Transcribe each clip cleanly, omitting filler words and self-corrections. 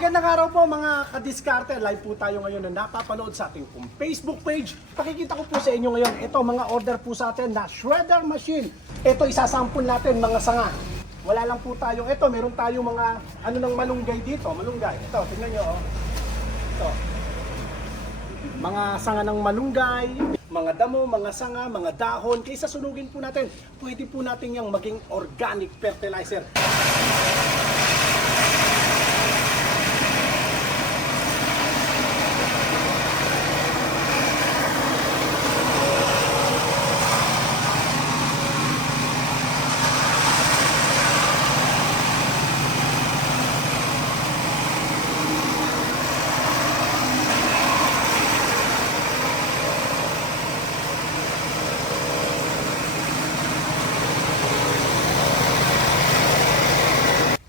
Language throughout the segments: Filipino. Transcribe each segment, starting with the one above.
Magandang araw po mga kadiskarte. Live po tayo ngayon na napapanood sa ating pong Facebook page. Pakikita ko po sa inyo ngayon, ito mga order po sa atin na shredder machine. Ito isasampul natin mga sanga. Wala lang po tayo. Ito, meron tayo mga ano ng malunggay dito. Malunggay. Ito, tingnan nyo. Oh. Ito. Mga sanga ng malunggay, mga damo, mga sanga, mga dahon. Kaysa sunugin po natin, pwede po natin yung maging organic fertilizer.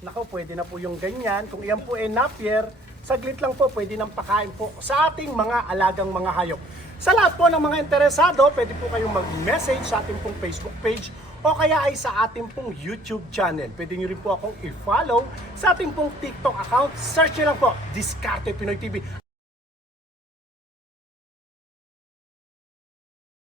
Nako, pwede na po yung ganyan. Kung iyan po ay napier, saglit lang po, pwede nang pakain po sa ating mga alagang mga hayop. Sa lahat po ng mga interesado, pwede po kayong mag-message sa ating pong Facebook page o kaya ay sa ating pong YouTube channel. Pwede nyo rin po akong i-follow sa ating pong TikTok account. Search nyo lang po, Diskarte Pinoy TV.